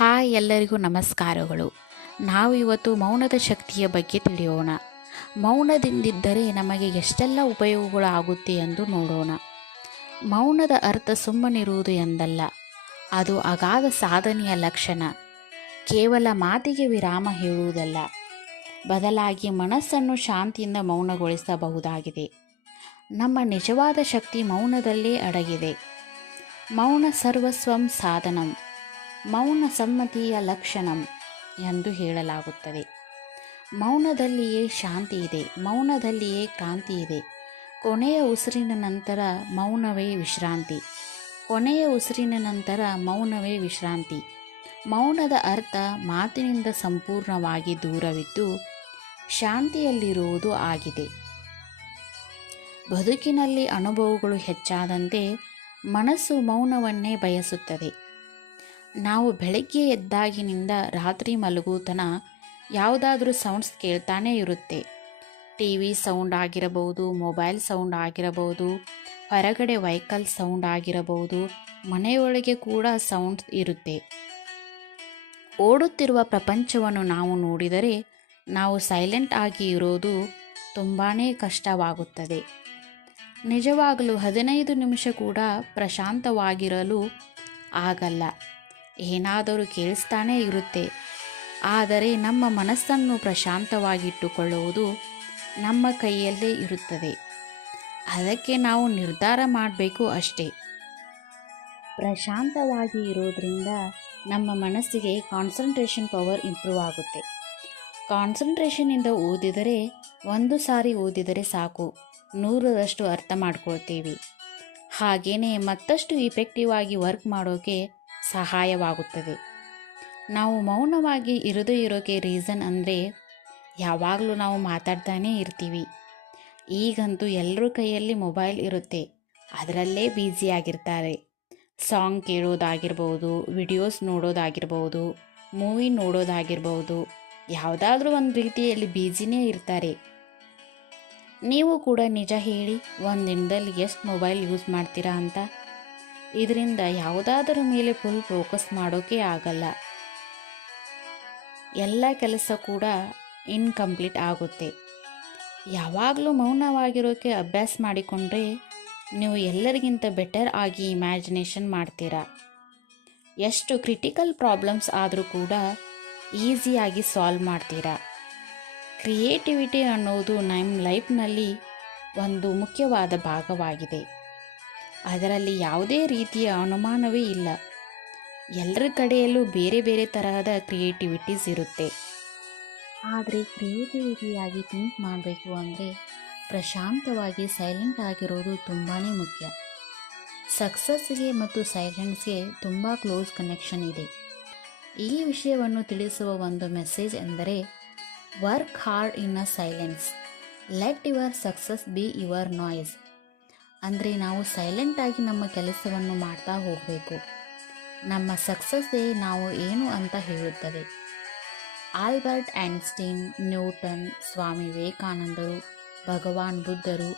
Hi ಎಲ್ಲರಿಗೂ ನಮಸ್ಕಾರಗಳು. ನಾವು ಇವತ್ತು ಮೌನದ ಶಕ್ತಿಯ ಬಗ್ಗೆ ತಿಳಿಯೋಣ. ಮೌನದಿಂದಿದ್ದರೆ ನಮಗೆ ಎಷ್ಟೆಲ್ಲ ಉಪಯೋಗಗಳು ಆಗುತ್ತೆ ಎಂದು ನೋಡೋಣ. ಮೌನದ ಅರ್ಥ ಸುಮ್ಮನಿರುವುದು ಎಂದಲ್ಲ, ಅದು ಅಗಾಧ ಸಾಧನೆಯ ಲಕ್ಷಣ. ಕೇವಲ ಮಾತಿಗೆ ವಿರಾಮ ಹೇಳುವುದಲ್ಲ, ಬದಲಾಗಿ ಮನಸ್ಸನ್ನು ಶಾಂತಿಯಿಂದ ಮೌನಗೊಳಿಸಬಹುದಾಗಿದೆ. ನಮ್ಮ ನಿಜವಾದ ಶಕ್ತಿ ಮೌನದಲ್ಲೇ ಅಡಗಿದೆ. ಮೌನ ಸರ್ವಸ್ವಂ ಸಾಧನಂ. ಮೌನ ಸಮ್ಮತಿಯ ಲಕ್ಷಣಂ ಎಂದು ಹೇಳಲಾಗುತ್ತದೆ. ಮೌನದಲ್ಲಿಯೇ ಶಾಂತಿ ಇದೆ, ಮೌನದಲ್ಲಿಯೇ ಕ್ರಾಂತಿ ಇದೆ. ಕೊನೆಯ ಉಸಿರಿನ ನಂತರ ಮೌನವೇ ವಿಶ್ರಾಂತಿ. ಕೊನೆಯ ಉಸಿರಿನ ನಂತರ ಮೌನವೇ ವಿಶ್ರಾಂತಿ. ಮೌನದ ಅರ್ಥ ಮಾತಿನಿಂದ ಸಂಪೂರ್ಣವಾಗಿ ದೂರವಿದ್ದು ಶಾಂತಿಯಲ್ಲಿರುವುದು ಆಗಿದೆ. ಬದುಕಿನಲ್ಲಿ ಅನುಭವಗಳು ಹೆಚ್ಚಾದಂತೆ ಮನಸ್ಸು ಮೌನವನ್ನೇ ಬಯಸುತ್ತದೆ. ನಾವು ಬೆಳಗ್ಗೆ ಎದ್ದಾಗಿನಿಂದ ರಾತ್ರಿ ಮಲಗುತನ ಯಾವುದಾದ್ರೂ ಸೌಂಡ್ಸ್ ಕೇಳ್ತಾನೇ ಇರುತ್ತೆ. ಟಿ ವಿ ಸೌಂಡ್ ಆಗಿರಬಹುದು ಮೊಬೈಲ್ ಸೌಂಡ್ ಆಗಿರಬಹುದು, ಹೊರಗಡೆ ವೆಹಿಕಲ್ ಸೌಂಡ್ ಆಗಿರಬಹುದು, ಮನೆಯೊಳಗೆ ಕೂಡ ಸೌಂಡ್ ಇರುತ್ತೆ. ಓಡುತ್ತಿರುವ ಪ್ರಪಂಚವನ್ನು ನಾವು ನೋಡಿದರೆ ನಾವು ಸೈಲೆಂಟ್ ಆಗಿ ಇರೋದು ತುಂಬಾ ಕಷ್ಟವಾಗುತ್ತದೆ. ನಿಜವಾಗಲೂ ಹದಿನೈದು ನಿಮಿಷ ಕೂಡ ಪ್ರಶಾಂತವಾಗಿರಲು ಆಗಲ್ಲ. ಏನಾದರೂ ಕೇಳಿಸ್ತಾನೇ ಇರುತ್ತೆ. ಆದರೆ ನಮ್ಮ ಮನಸ್ಸನ್ನು ಪ್ರಶಾಂತವಾಗಿಟ್ಟುಕೊಳ್ಳುವುದು ನಮ್ಮ ಕೈಯಲ್ಲೇ ಇರುತ್ತದೆ. ಅದಕ್ಕೆ ನಾವು ನಿರ್ಧಾರ ಮಾಡಬೇಕು ಅಷ್ಟೇ. ಪ್ರಶಾಂತವಾಗಿ ಇರೋದ್ರಿಂದ ನಮ್ಮ ಮನಸ್ಸಿಗೆ ಕಾನ್ಸಂಟ್ರೇಷನ್ ಪವರ್ ಇಂಪ್ರೂವ್ ಆಗುತ್ತೆ. ಕಾನ್ಸಂಟ್ರೇಷನಿಂದ ಓದಿದರೆ, ಒಂದು ಸಾರಿ ಓದಿದರೆ ಸಾಕು. ನೂರರಷ್ಟು ಅರ್ಥ ಮಾಡ್ಕೊಳ್ತೀವಿ. ಹಾಗೆಯೇ ಮತ್ತಷ್ಟು ಇಫೆಕ್ಟಿವ್ ಆಗಿ ವರ್ಕ್ ಮಾಡೋಕ್ಕೆ ಸಹಾಯವಾಗುತ್ತದೆ. ನಾವು ಮೌನವಾಗಿ ಇರದೇ ಇರೋಕ್ಕೆ ರೀಸನ್ ಅಂದರೆ ಯಾವಾಗಲೂ ನಾವು ಮಾತಾಡ್ತಾನೇ ಇರ್ತೀವಿ. ಈಗಂತೂ ಎಲ್ಲರ ಕೈಯಲ್ಲಿ ಮೊಬೈಲ್ ಇರುತ್ತೆ. ಅದರಲ್ಲೇ ಬ್ಯುಸಿಯಾಗಿರ್ತಾರೆ ಸಾಂಗ್ ಕೇಳೋದಾಗಿರ್ಬೋದು ವಿಡಿಯೋಸ್ ನೋಡೋದಾಗಿರ್ಬೋದು ಮೂವಿ ನೋಡೋದಾಗಿರ್ಬೋದು, ಯಾವುದಾದ್ರೂ ಒಂದು ರೀತಿಯಲ್ಲಿ ಬ್ಯುಸಿನೇ ಇರ್ತಾರೆ. ನೀವು ಕೂಡ ನಿಜ ಹೇಳಿ, ಒಂದು ದಿನದಲ್ಲಿ ಎಷ್ಟು ಮೊಬೈಲ್ ಯೂಸ್ ಮಾಡ್ತೀರಾ ಅಂತ? ಇದರಿಂದ ಯಾವುದಾದರ ಮೇಲೆ ಫುಲ್ ಫೋಕಸ್ ಮಾಡೋಕ್ಕೆ ಆಗಲ್ಲ. ಎಲ್ಲ ಕೆಲಸ ಕೂಡ ಇನ್ಕಂಪ್ಲೀಟ್ ಆಗುತ್ತೆ. ಯಾವಾಗಲೂ ಮೌನವಾಗಿರೋಕ್ಕೆ ಅಭ್ಯಾಸ ಮಾಡಿಕೊಂಡ್ರೆ ನೀವು ಎಲ್ಲರಿಗಿಂತ ಬೆಟರ್ ಆಗಿ ಇಮ್ಯಾಜಿನೇಷನ್ ಮಾಡ್ತೀರಾ. ಎಷ್ಟು ಕ್ರಿಟಿಕಲ್ ಪ್ರಾಬ್ಲಮ್ಸ್ ಆದರೂ ಕೂಡ ಈಸಿಯಾಗಿ ಸಾಲ್ವ್ ಮಾಡ್ತೀರಾ. ಕ್ರಿಯೇಟಿವಿಟಿ ಅನ್ನೋದು ನಮ್ಮ ಲೈಫ್ನಲ್ಲಿ ಒಂದು ಮುಖ್ಯವಾದ ಭಾಗವಾಗಿದೆ. ಅದರಲ್ಲಿ ಯಾವುದೇ ರೀತಿಯ ಅನುಮಾನವೇ ಇಲ್ಲ. ಎಲ್ಲರ ಕಡೆಯಲ್ಲೂ ಬೇರೆ ಬೇರೆ ತರಹದ ಕ್ರಿಯೇಟಿವಿಟೀಸ್ ಇರುತ್ತೆ. ಆದರೆ ಕ್ರಿಯೇಟಿವಿಟಿಯಾಗಿ ಥಿಂಕ್ ಮಾಡಬೇಕು ಅಂದರೆ ಪ್ರಶಾಂತವಾಗಿ ಸೈಲೆಂಟ್ ಆಗಿರೋದು ತುಂಬಾ ಮುಖ್ಯ. ಸಕ್ಸಸ್ಗೆ ಮತ್ತು ಸೈಲೆನ್ಸ್ಗೆ ತುಂಬ ಕ್ಲೋಸ್ ಕನೆಕ್ಷನ್ ಇದೆ. ಈ ವಿಷಯವನ್ನು ತಿಳಿಸುವ ಒಂದು ಮೆಸೇಜ್ ಎಂದರೆ, work hard in a silence. Let your success be your noise. ಅಂದರೆ ನಾವು ಸೈಲೆಂಟಾಗಿ ನಮ್ಮ ಕೆಲಸವನ್ನು ಮಾಡ್ತಾ ಹೋಗಬೇಕು. ನಮ್ಮ ಸಕ್ಸಸ್ಸೇ ನಾವು ಏನು ಅಂತ ಹೇಳುತ್ತದೆ. ಆಲ್ಬರ್ಟ್ ಐನ್ಸ್ಟೀನ್, ನ್ಯೂಟನ್, ಸ್ವಾಮಿ ವಿವೇಕಾನಂದರು, ಭಗವಾನ್ ಬುದ್ಧರು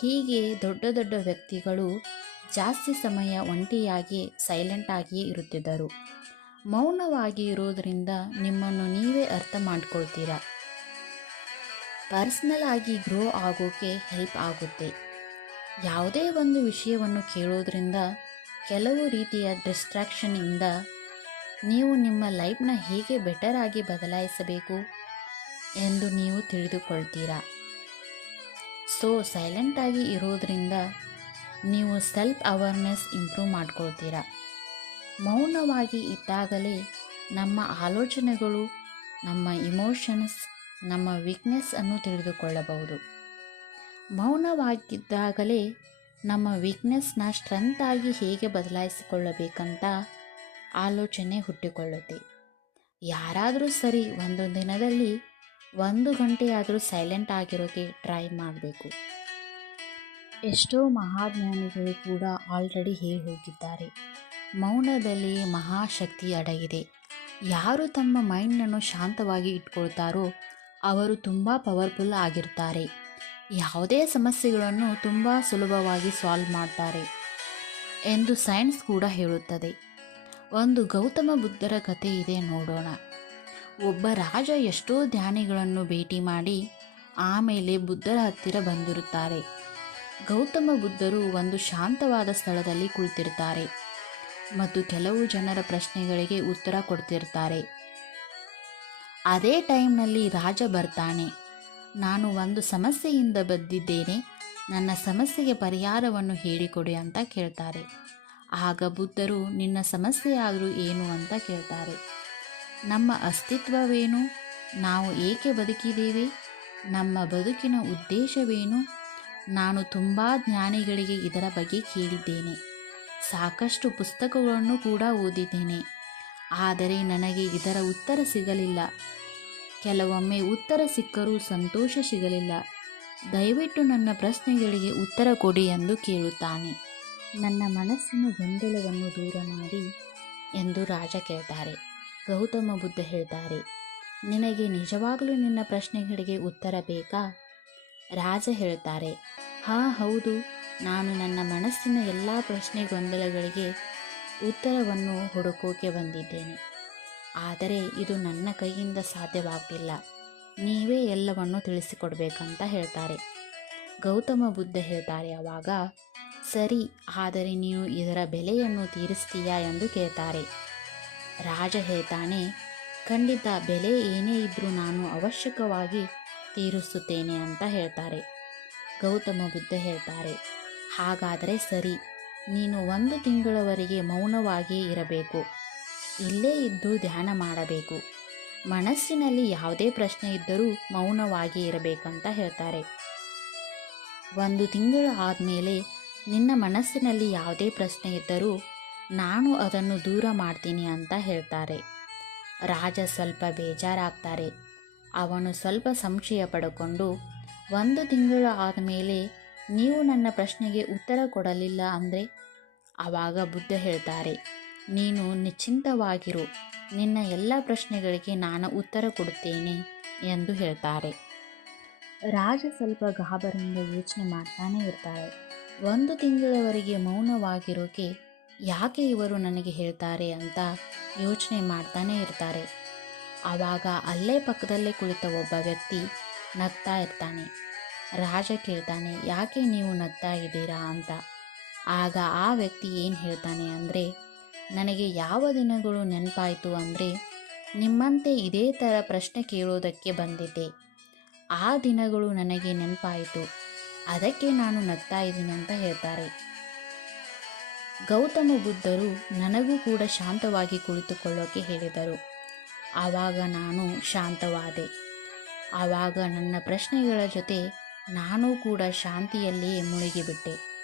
ಹೀಗೆ ದೊಡ್ಡ ದೊಡ್ಡ ವ್ಯಕ್ತಿಗಳು ಜಾಸ್ತಿ ಸಮಯ ಒಂಟಿಯಾಗಿ ಸೈಲೆಂಟಾಗಿಯೇ ಇರುತ್ತಿದ್ದರು. ಮೌನವಾಗಿ ಇರೋದರಿಂದ ನಿಮ್ಮನ್ನು ನೀವೇ ಅರ್ಥ ಮಾಡ್ಕೊಳ್ತೀರಾ? ಪರ್ಸ್ನಲ್ ಆಗಿ ಗ್ರೋ ಆಗೋಕ್ಕೆ ಹೆಲ್ಪ್ ಆಗುತ್ತೆ. ಯಾವುದೇ ಒಂದು ವಿಷಯವನ್ನು ಕೇಳೋದ್ರಿಂದ ಕೆಲವು ರೀತಿಯ ಡಿಸ್ಟ್ರಾಕ್ಷನಿಂದ ನೀವು ನಿಮ್ಮ ಲೈಫ್ನ ಹೇಗೆ ಬೆಟರ್ ಆಗಿ ಬದಲಾಯಿಸಬೇಕು ಎಂದು ನೀವು ತಿಳಿದುಕೊಳ್ತೀರಾ? ಸೊ ಸೈಲೆಂಟಾಗಿ ಇರೋದರಿಂದ ನೀವು ಸೆಲ್ಫ್ ಅವೇರ್ನೆಸ್ ಇಂಪ್ರೂವ್ ಮಾಡ್ಕೊಳ್ತೀರಾ? ಮೌನವಾಗಿ ಇದ್ದಾಗಲೇ ನಮ್ಮ ಆಲೋಚನೆಗಳು, ನಮ್ಮ ಇಮೋಷನ್ಸ್ ನಮ್ಮ ವೀಕ್ನೆಸ್ ಅನ್ನು ತಿಳಿದುಕೊಳ್ಳಬಹುದು. ಮೌನವಾಗಿದ್ದಾಗಲೇ ನಮ್ಮ ವೀಕ್ನೆಸ್ನ ಸ್ಟ್ರೆಂತ್ ಆಗಿ ಹೇಗೆ ಬದಲಾಯಿಸಿಕೊಳ್ಳಬೇಕಂತ ಆಲೋಚನೆ ಹುಟ್ಟಿಕೊಳ್ಳುತ್ತೆ. ಯಾರಾದರೂ ಸರಿ ಒಂದು ದಿನದಲ್ಲಿ ಒಂದು ಗಂಟೆಯಾದರೂ ಸೈಲೆಂಟ್ ಆಗಿರೋಕ್ಕೆ ಟ್ರೈ ಮಾಡಬೇಕು. ಎಷ್ಟೋ ಮಹಾಜ್ಞಾನಿಗಳು ಕೂಡ ಆಲ್ರೆಡಿ ಹೇಳಿ ಹೋಗಿದ್ದಾರೆ. ಮೌನದಲ್ಲಿ ಮಹಾಶಕ್ತಿ ಅಡಗಿದೆ. ಯಾರು ತಮ್ಮ ಮೈಂಡನ್ನು ಶಾಂತವಾಗಿ ಇಟ್ಕೊಳ್ತಾರೋ ಅವರು ತುಂಬ ಪವರ್ಫುಲ್ ಆಗಿರ್ತಾರೆ. ಯಾವುದೇ ಸಮಸ್ಯೆಗಳನ್ನು ತುಂಬ ಸುಲಭವಾಗಿ ಸಾಲ್ವ್ ಮಾಡ್ತಾರೆ ಎಂದು ಸೈನ್ಸ್ ಕೂಡ ಹೇಳುತ್ತದೆ. ಒಂದು ಗೌತಮ ಬುದ್ಧರ ಕಥೆ ಇದೆ ನೋಡೋಣ. ಒಬ್ಬ ರಾಜ ಎಷ್ಟೋ ಧ್ಯಾನಿಗಳನ್ನು ಭೇಟಿ ಮಾಡಿ ಆಮೇಲೆ ಬುದ್ಧರ ಹತ್ತಿರ ಬಂದಿರುತ್ತಾರೆ. ಗೌತಮ ಬುದ್ಧರು ಒಂದು ಶಾಂತವಾದ ಸ್ಥಳದಲ್ಲಿ ಕುಳಿತಿರ್ತಾರೆ ಮತ್ತು ಕೆಲವು ಜನರ ಪ್ರಶ್ನೆಗಳಿಗೆ ಉತ್ತರ ಕೊಡ್ತಿರ್ತಾರೆ. ಅದೇ ಟೈಮ್ನಲ್ಲಿ ರಾಜ ಬರ್ತಾನೆ. ನಾನು ಒಂದು ಸಮಸ್ಯೆಯಿಂದ ಬಂದಿದ್ದೇನೆ. ನನ್ನ ಸಮಸ್ಯೆಗೆ ಪರಿಹಾರವನ್ನು ಹೇಳಿಕೊಡಿ ಅಂತ ಕೇಳ್ತಾರೆ. ಆಗ ಬುದ್ಧರು, ನಿನ್ನ ಸಮಸ್ಯೆಯಾದರೂ ಏನು ಅಂತ ಕೇಳ್ತಾರೆ. ನಮ್ಮ ಅಸ್ತಿತ್ವವೇನು? ನಾವು ಏಕೆ ಬದುಕಿದ್ದೇವೆ? ನಮ್ಮ ಬದುಕಿನ ಉದ್ದೇಶವೇನು? ನಾನು ತುಂಬ ಜ್ಞಾನಿಗಳಿಗೆ ಇದರ ಬಗ್ಗೆ ಕೇಳಿದ್ದೇನೆ. ಸಾಕಷ್ಟು ಪುಸ್ತಕಗಳನ್ನು ಕೂಡ ಓದಿದ್ದೇನೆ. ಆದರೆ ನನಗೆ ಇದರ ಉತ್ತರ ಸಿಗಲಿಲ್ಲ. ಕೆಲವೊಮ್ಮೆ ಉತ್ತರ ಸಿಕ್ಕರೂ ಸಂತೋಷ ಸಿಗಲಿಲ್ಲ. ದಯವಿಟ್ಟು ನನ್ನ ಪ್ರಶ್ನೆಗಳಿಗೆ ಉತ್ತರ ಕೊಡಿ ಎಂದು ಕೇಳುತ್ತಾನೆ. ನನ್ನ ಮನಸ್ಸಿನ ಗೊಂದಲವನ್ನು ದೂರ ಮಾಡಿ ಎಂದು ರಾಜ ಕೇಳ್ತಾರೆ. ಗೌತಮ ಬುದ್ಧ ಹೇಳ್ತಾರೆ, ನಿನಗೆ ನಿಜವಾಗಲೂ ನಿನ್ನ ಪ್ರಶ್ನೆಗಳಿಗೆ ಉತ್ತರ ಬೇಕಾ? ರಾಜ ಹೇಳ್ತಾರೆ, ಹಾ, ಹೌದು. ನಾನು ನನ್ನ ಮನಸ್ಸಿನ ಎಲ್ಲ ಪ್ರಶ್ನೆ ಗೊಂದಲಗಳಿಗೆ ಉತ್ತರವನ್ನು ಹುಡುಕೋಕೆ ಬಂದಿದ್ದೇನೆ. ಆದರೆ ಇದು ನನ್ನ ಕೈಯಿಂದ ಸಾಧ್ಯವಾಗಲಿಲ್ಲ. ನೀವೇ ಎಲ್ಲವನ್ನು ತಿಳಿಸಿಕೊಡ್ಬೇಕಂತ ಹೇಳ್ತಾರೆ. ಗೌತಮ ಬುದ್ಧ ಹೇಳ್ತಾರೆ ಅವಾಗ, ಸರಿ, ಆದರೆ ನೀವು ಇದರ ಬೆಲೆಯನ್ನು ತೀರಿಸ್ತೀಯಾ ಎಂದು ಕೇಳ್ತಾರೆ. ರಾಜ ಹೇಳ್ತಾನೆ, ಖಂಡಿತ ಬೆಲೆ ಏನೇ ಇದ್ದರೂ ನಾನು ಅವಶ್ಯಕವಾಗಿ ತೀರಿಸುತ್ತೇನೆ ಅಂತ ಹೇಳ್ತಾರೆ. ಗೌತಮ ಬುದ್ಧ ಹೇಳ್ತಾರೆ, ಹಾಗಾದರೆ ಸರಿ, ನೀನು ಒಂದು ತಿಂಗಳವರೆಗೆ ಮೌನವಾಗಿಯೇ ಇರಬೇಕು. ಇಲ್ಲೇ ಇದ್ದು ಧ್ಯಾನ ಮಾಡಬೇಕು. ಮನಸ್ಸಿನಲ್ಲಿ ಯಾವುದೇ ಪ್ರಶ್ನೆ ಇದ್ದರೂ ಮೌನವಾಗಿ ಇರಬೇಕಂತ ಹೇಳ್ತಾರೆ. ಒಂದು ತಿಂಗಳು ಆದಮೇಲೆ ನಿನ್ನ ಮನಸ್ಸಿನಲ್ಲಿ ಯಾವುದೇ ಪ್ರಶ್ನೆ ಇದ್ದರೂ ನಾನು ಅದನ್ನು ದೂರ ಮಾಡ್ತೀನಿ ಅಂತ ಹೇಳ್ತಾರೆ. ರಾಜ ಸ್ವಲ್ಪ ಬೇಜಾರಾಗ್ತಾರೆ. ಅವನು ಸ್ವಲ್ಪ ಸಂಶಯ ಪಡ್ಕೊಂಡು, ಒಂದು ತಿಂಗಳು ಆದಮೇಲೆ ನೀವು ನನ್ನ ಪ್ರಶ್ನೆಗೆ ಉತ್ತರ ಕೊಡಲಿಲ್ಲ ಅಂದರೆ? ಆವಾಗ ಬುದ್ಧ ಹೇಳ್ತಾರೆ ನೀನು ನಿಶ್ಚಿಂತವಾಗಿರು. ನಿನ್ನ ಎಲ್ಲ ಪ್ರಶ್ನೆಗಳಿಗೆ ನಾನು ಉತ್ತರ ಕೊಡುತ್ತೇನೆ ಎಂದು ಹೇಳ್ತಾರೆ. ರಾಜ ಸ್ವಲ್ಪ ಗಾಬರಿಂದ ಯೋಚನೆ ಮಾಡ್ತಾನೆ ಇರ್ತಾರೆ ಒಂದು ತಿಂಗಳವರೆಗೆ ಮೌನವಾಗಿರೋಕೆ ಯಾಕೆ ಇವರು ನನಗೆ ಹೇಳ್ತಾರೆ ಅಂತ ಯೋಚನೆ ಮಾಡ್ತಾನೆ ಇರ್ತಾರೆ. ಆವಾಗ ಅಲ್ಲೇ ಪಕ್ಕದಲ್ಲೇ ಕುಳಿತ ಒಬ್ಬ ವ್ಯಕ್ತಿ ನಗ್ತಾ ಇರ್ತಾನೆ. ರಾಜ ಕೇಳ್ತಾನೆ, ಯಾಕೆ ನೀವು ನಗ್ತಾ ಇದ್ದೀರಾ? ಅಂತ. ಆಗ ಆ ವ್ಯಕ್ತಿ ಏನು ಹೇಳ್ತಾನೆ ಅಂದರೆ ನನಗೆ ಯಾವ ದಿನಗಳು ನೆನಪಾಯಿತು ಅಂದರೆ ನಿಮ್ಮಂತೆ ಇದೇ ಥರ ಪ್ರಶ್ನೆ ಕೇಳೋದಕ್ಕೆ ಬಂದಿದ್ದೆ. ಆ ದಿನಗಳು ನನಗೆ ನೆನಪಾಯಿತು. ಅದಕ್ಕೆ ನಾನು ನಗ್ತಾ ಇದ್ದೀನಿ ಅಂತ ಹೇಳ್ತಾರೆ. ಗೌತಮ ಬುದ್ಧರು ನನಗೂ ಕೂಡ ಶಾಂತವಾಗಿ ಕುಳಿತುಕೊಳ್ಳೋಕೆ ಹೇಳಿದರು. ಆವಾಗ ನಾನು ಶಾಂತವಾದೆ. ಆವಾಗ ನನ್ನ ಪ್ರಶ್ನೆಗಳ ಜೊತೆ ನಾನು ಕೂಡ ಶಾಂತಿಯಲ್ಲಿಯೇ ಮುಳುಗಿಬಿಟ್ಟೆ.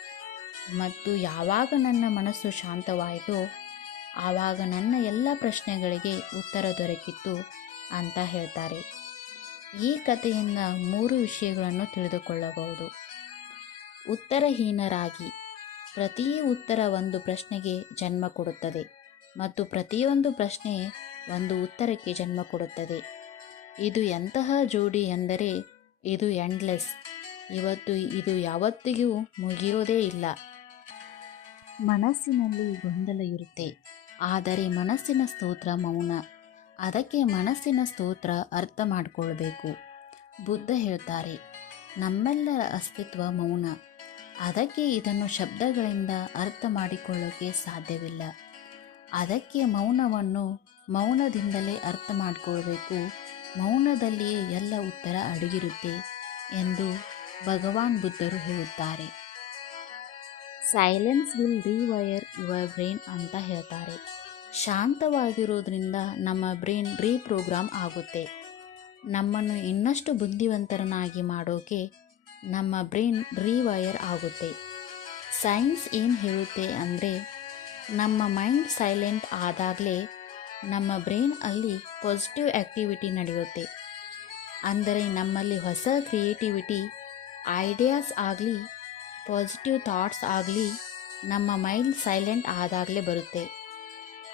ಮತ್ತು ಯಾವಾಗ ನನ್ನ ಮನಸ್ಸು ಶಾಂತವಾಯಿತೋ ಆವಾಗ ನನ್ನ ಎಲ್ಲ ಪ್ರಶ್ನೆಗಳಿಗೆ ಉತ್ತರ ದೊರಕಿತ್ತು ಅಂತ ಹೇಳ್ತಾರೆ. ಈ ಕಥೆಯಿಂದ ಮೂರು ವಿಷಯಗಳನ್ನು ತಿಳಿದುಕೊಳ್ಳಬಹುದು. ಉತ್ತರಹೀನರಾಗಿ ಪ್ರತಿ ಉತ್ತರ ಒಂದು ಪ್ರಶ್ನೆಗೆ ಜನ್ಮ ಕೊಡುತ್ತದೆ ಮತ್ತು ಪ್ರತಿಯೊಂದು ಪ್ರಶ್ನೆ ಒಂದು ಉತ್ತರಕ್ಕೆ ಜನ್ಮ ಕೊಡುತ್ತದೆ. ಇದು ಎಂತಹ ಜೋಡಿ ಎಂದರೆ ಇದು ಎಂಡ್ಲೆಸ್. ಇವತ್ತು ಇದು ಯಾವತ್ತಿಗೂ ಮುಗಿಯೋದೇ ಇಲ್ಲ. ಮನಸ್ಸಿನಲ್ಲಿ ಗೊಂದಲ ಇರುತ್ತೆ. ಆದರೆ ಮನಸ್ಸಿನ ಸ್ತೋತ್ರ ಮೌನ. ಅದಕ್ಕೆ ಮನಸ್ಸಿನ ಸ್ತೋತ್ರ ಅರ್ಥ ಮಾಡಿಕೊಳ್ಬೇಕು. ಬುದ್ಧ ಹೇಳ್ತಾರೆ, ನಮ್ಮೆಲ್ಲರ ಅಸ್ತಿತ್ವ ಮೌನ. ಅದಕ್ಕೆ ಇದನ್ನು ಶಬ್ದಗಳಿಂದ ಅರ್ಥ ಮಾಡಿಕೊಳ್ಳೋಕೆ ಸಾಧ್ಯವಿಲ್ಲ. ಅದಕ್ಕೆ ಮೌನವನ್ನು ಮೌನದಿಂದಲೇ ಅರ್ಥ ಮಾಡಿಕೊಳ್ಬೇಕು. ಮೌನದಲ್ಲಿಯೇ ಎಲ್ಲ ಉತ್ತರ ಅಡಗಿರುತ್ತೆ ಎಂದು ಭಗವಾನ್ ಬುದ್ಧರು ಹೇಳುತ್ತಾರೆ. Silence will rewire your brain ಅಂತ ಹೇಳ್ತಾರೆ. ಶಾಂತವಾಗಿರೋದ್ರಿಂದ ನಮ್ಮ ಬ್ರೈನ್ ರೀಪ್ರೋಗ್ರಾಮ್ ಆಗುತ್ತೆ. ನಮ್ಮನ್ನು ಇನ್ನಷ್ಟು ಬುದ್ಧಿವಂತರನ್ನಾಗಿ ಮಾಡೋಕೆ ನಮ್ಮ ಬ್ರೈನ್ ರೀವೈರ್ ಆಗುತ್ತೆ. ಸೈನ್ಸ್ ಏನು ಹೇಳುತ್ತೆ ಅಂದರೆ, ನಮ್ಮ ಮೈಂಡ್ ಸೈಲೆಂಟ್ ಆದಾಗಲೇ ನಮ್ಮ ಬ್ರೈನ್ ಅಲ್ಲಿ ಪಾಸಿಟಿವ್ ಆ್ಯಕ್ಟಿವಿಟಿ ನಡೆಯುತ್ತೆ. ಅಂದರೆ ನಮ್ಮಲ್ಲಿ ಹೊಸ ಕ್ರಿಯೇಟಿವಿಟಿ ಐಡಿಯಾಸ್ ಆಗಲಿ ಪಾಸಿಟಿವ್ ಥಾಟ್ಸ್ ಆಗಲಿ, ನಮ್ಮ ಮೈಂಡ್ ಸೈಲೆಂಟ್ ಆದಾಗಲೇ ಬರುತ್ತೆ.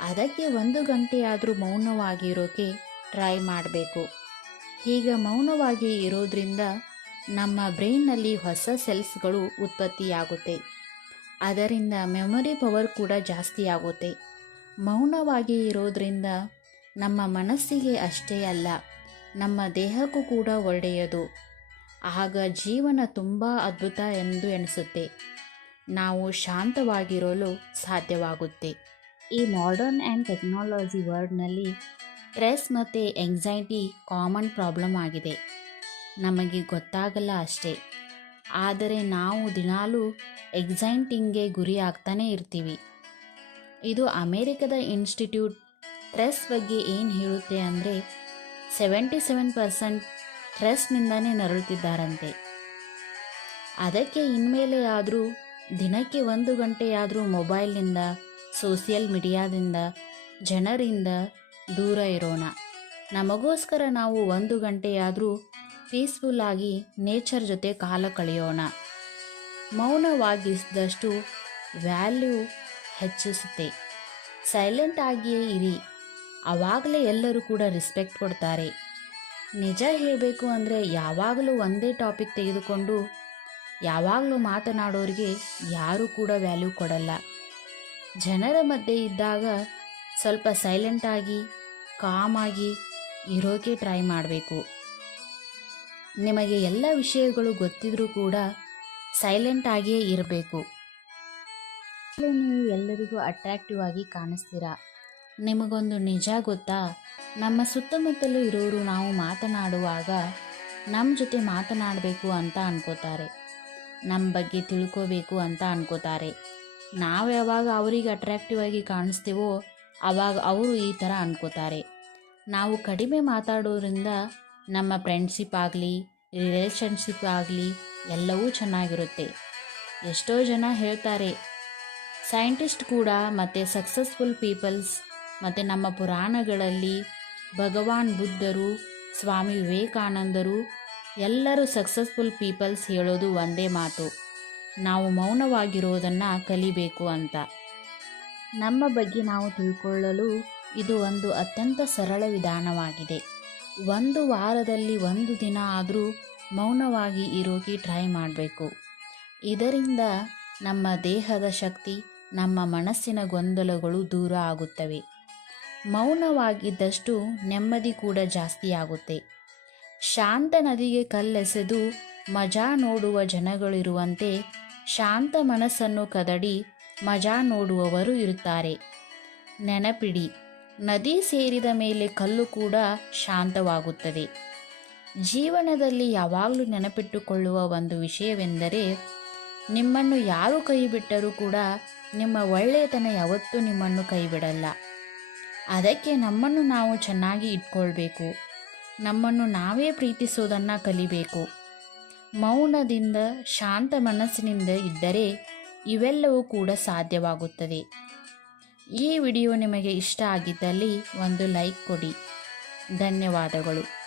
ಅದಕ್ಕೆ ಒಂದು ಗಂಟೆಯಾದರೂ ಮೌನವಾಗಿರೋಕೆ ಟ್ರೈ ಮಾಡಬೇಕು. ಹೀಗೆ ಮೌನವಾಗಿ ಇರೋದ್ರಿಂದ ನಮ್ಮ ಬ್ರೈನ್ನಲ್ಲಿ ಹೊಸ ಸೆಲ್ಸ್ಗಳು ಉತ್ಪತ್ತಿಯಾಗುತ್ತೆ. ಅದರಿಂದ ಮೆಮೊರಿ ಪವರ್ ಕೂಡ ಜಾಸ್ತಿ ಆಗುತ್ತೆ. ಮೌನವಾಗಿ ಇರೋದ್ರಿಂದ ನಮ್ಮ ಮನಸ್ಸಿಗೆ ಅಷ್ಟೇ ಅಲ್ಲ, ನಮ್ಮ ದೇಹಕ್ಕೂ ಕೂಡ ಒಳ್ಳೆಯದು. ಆಗ ಜೀವನ ತುಂಬ ಅದ್ಭುತ ಎಂದು ಎನಿಸುತ್ತೆ ನಾವು ಶಾಂತವಾಗಿರಲು ಸಾಧ್ಯವಾಗುತ್ತೆ. ಈ ಮಾಡರ್ನ್ ಆ್ಯಂಡ್ ಟೆಕ್ನಾಲಜಿ ವರ್ಲ್ಡ್ನಲ್ಲಿ ಸ್ಟ್ರೆಸ್ ಮತ್ತು ಎಂಗ್ಸೈಟಿ ಕಾಮನ್ ಪ್ರಾಬ್ಲಮ್ ಆಗಿದೆ. ನಮಗೆ ಗೊತ್ತಾಗಲ್ಲ ಅಷ್ಟೇ. ಆದರೆ ನಾವು ದಿನಾಲೂ ಎಕ್ಸೈಟಿಂಗ್ಗೆ ಗುರಿ ಆಗ್ತಾನೇ ಇರ್ತೀವಿ. ಇದು ಅಮೇರಿಕದ ಇನ್ಸ್ಟಿಟ್ಯೂಟ್ ಸ್ಟ್ರೆಸ್ ಬಗ್ಗೆ ಏನು ಹೇಳುತ್ತೆ ಅಂದರೆ ಸೆವೆಂಟಿ ಸೆವೆನ್ ಪರ್ಸೆಂಟ್ ಸ್ಟ್ರೆಸ್ನಿಂದನೇ ನರಳುತ್ತಿದ್ದಾರಂತೆ. ಅದಕ್ಕೆ ಇನ್ಮೇಲೆ ಆದರೂ, ದಿನಕ್ಕೆ ಒಂದು ಗಂಟೆಯಾದರೂ ಮೊಬೈಲ್ನಿಂದ, ಸೋಷಿಯಲ್ ಮೀಡಿಯಾದಿಂದ, ಜನರಿಂದ ದೂರ ಇರೋಣ. ನಮಗೋಸ್ಕರ ನಾವು ಒಂದು ಗಂಟೆಯಾದರೂ ಪೀಸ್ಫುಲ್ ಆಗಿ ನೇಚರ್ ಜೊತೆ ಕಾಲ ಕಳೆಯೋಣ. ಮೌನವಾಗಿಸಿದಷ್ಟು ವ್ಯಾಲ್ಯೂ ಹೆಚ್ಚಿಸುತ್ತೆ. ಸೈಲೆಂಟ್ ಆಗಿಯೇ ಇರಿ. ಆವಾಗಲೇ ಎಲ್ಲರೂ ಕೂಡ ರೆಸ್ಪೆಕ್ಟ್ ಕೊಡ್ತಾರೆ. ನಿಜ ಹೇಳಬೇಕು ಅಂದರೆ ಯಾವಾಗಲೂ ಒಂದೇ ಟಾಪಿಕ್ ತೆಗೆದುಕೊಂಡು ಯಾವಾಗಲೂ ಮಾತನಾಡೋರಿಗೆ ಯಾರೂ ಕೂಡ ವ್ಯಾಲ್ಯೂ ಕೊಡಲ್ಲ. ಜನರ ಮಧ್ಯೆ ಇದ್ದಾಗ ಸ್ವಲ್ಪ ಸೈಲೆಂಟಾಗಿ ಕಾಮಾಗಿ ಇರೋಕೆ ಟ್ರೈ ಮಾಡಬೇಕು. ನಿಮಗೆ ಎಲ್ಲ ವಿಷಯಗಳು ಗೊತ್ತಿದ್ರೂ ಕೂಡ ಸೈಲೆಂಟ್ ಆಗಿಯೇ ಇರಬೇಕು. ನೀವು ಎಲ್ಲರಿಗೂ ಅಟ್ರಾಕ್ಟಿವ್ ಆಗಿ ಕಾಣಿಸ್ತೀರಾ? ನಿಮಗೊಂದು ನಿಜ ಗೊತ್ತಾ? ನಮ್ಮ ಸುತ್ತಮುತ್ತಲೂ ಇರೋರು ನಾವು ಮಾತನಾಡುವಾಗ ನಮ್ಮ ಜೊತೆ ಮಾತನಾಡಬೇಕು ಅಂತ ಅನ್ಕೋತಾರೆ. ನಮ್ಮ ಬಗ್ಗೆ ತಿಳ್ಕೋಬೇಕು ಅಂತ ಅನ್ಕೋತಾರೆ. ನಾವು ಯಾವಾಗ ಅವರಿಗೆ ಅಟ್ರಾಕ್ಟಿವ್ ಆಗಿ ಕಾಣಿಸ್ತೀವೋ ಆವಾಗ ಅವರು ಈ ಥರ ಅನ್ಕೋತಾರೆ. ನಾವು ಕಡಿಮೆ ಮಾತಾಡೋದ್ರಿಂದ ನಮ್ಮ ಫ್ರೆಂಡ್ಶಿಪ್ ಆಗಲಿ ರಿಲೇಷನ್ಶಿಪ್ ಆಗಲಿ ಎಲ್ಲವೂ ಚೆನ್ನಾಗಿರುತ್ತೆ. ಎಷ್ಟೋ ಜನ ಹೇಳ್ತಾರೆ ಸೈಂಟಿಸ್ಟ್ ಕೂಡ ಮತ್ತು ಸಕ್ಸಸ್ಫುಲ್ ಪೀಪಲ್ಸ್ ಮತ್ತು ನಮ್ಮ ಪುರಾಣಗಳಲ್ಲಿ ಭಗವಾನ್ ಬುದ್ಧರು, ಸ್ವಾಮಿ ವಿವೇಕಾನಂದರು, ಎಲ್ಲರೂ ಸಕ್ಸಸ್ಫುಲ್ ಪೀಪಲ್ಸ್ ಹೇಳೋದು ಒಂದೇ ಮಾತು. ನಾವು ಮೌನವಾಗಿರೋದನ್ನು ಕಲಿಬೇಕು ಅಂತ. ನಮ್ಮ ಬಗ್ಗೆ ನಾವು ತಿಳ್ಕೊಳ್ಳಲು ಇದು ಒಂದು ಅತ್ಯಂತ ಸರಳ ವಿಧಾನವಾಗಿದೆ. ಒಂದು ವಾರದಲ್ಲಿ ಒಂದು ದಿನ ಆದರೂ ಮೌನವಾಗಿ ಇರೋಕೆ ಟ್ರೈ ಮಾಡಬೇಕು. ಇದರಿಂದ ನಮ್ಮ ದೇಹದ ಶಕ್ತಿ, ನಮ್ಮ ಮನಸ್ಸಿನ ಗೊಂದಲಗಳು ದೂರ ಆಗುತ್ತವೆ. ಮೌನವಾಗಿದ್ದಷ್ಟು ನೆಮ್ಮದಿ ಕೂಡ ಜಾಸ್ತಿಯಾಗುತ್ತೆ. ಶಾಂತ ನದಿಗೆ ಕಲ್ಲೆಸೆದು ಮಜಾ ನೋಡುವ ಜನಗಳಿರುವಂತೆ ಶಾಂತ ಮನಸ್ಸನ್ನು ಕದಡಿ ಮಜಾ ನೋಡುವವರು ಇರುತ್ತಾರೆ. ನೆನಪಿಡಿ, ನದಿ ಸೇರಿದ ಮೇಲೆ ಕಲ್ಲು ಕೂಡ ಶಾಂತವಾಗುತ್ತದೆ. ಜೀವನದಲ್ಲಿ ಯಾವಾಗಲೂ ನೆನಪಿಟ್ಟುಕೊಳ್ಳುವ ಒಂದು ವಿಷಯವೆಂದರೆ, ನಿಮ್ಮನ್ನು ಯಾರು ಕೈ ಬಿಟ್ಟರೂ ಕೂಡ ನಿಮ್ಮ ಒಳ್ಳೆಯತನ ಯಾವತ್ತೂ ನಿಮ್ಮನ್ನು ಕೈ ಬಿಡಲ್ಲ ಅದಕ್ಕೆ ನಮ್ಮನ್ನು ನಾವು ಚೆನ್ನಾಗಿ ಇಟ್ಕೊಳ್ಬೇಕು. ನಮ್ಮನ್ನು ನಾವೇ ಪ್ರೀತಿಸೋದನ್ನು ಕಲಿಬೇಕು. ಮೌನದಿಂದ ಶಾಂತ ಮನಸ್ಸಿನಿಂದ ಇದ್ದರೆ ಇವೆಲ್ಲವೂ ಕೂಡ ಸಾಧ್ಯವಾಗುತ್ತದೆ. ಈ ವಿಡಿಯೋ ನಿಮಗೆ ಇಷ್ಟ ಆಗಿದ್ದಲ್ಲಿ ಒಂದು ಲೈಕ್ ಕೊಡಿ. ಧನ್ಯವಾದಗಳು.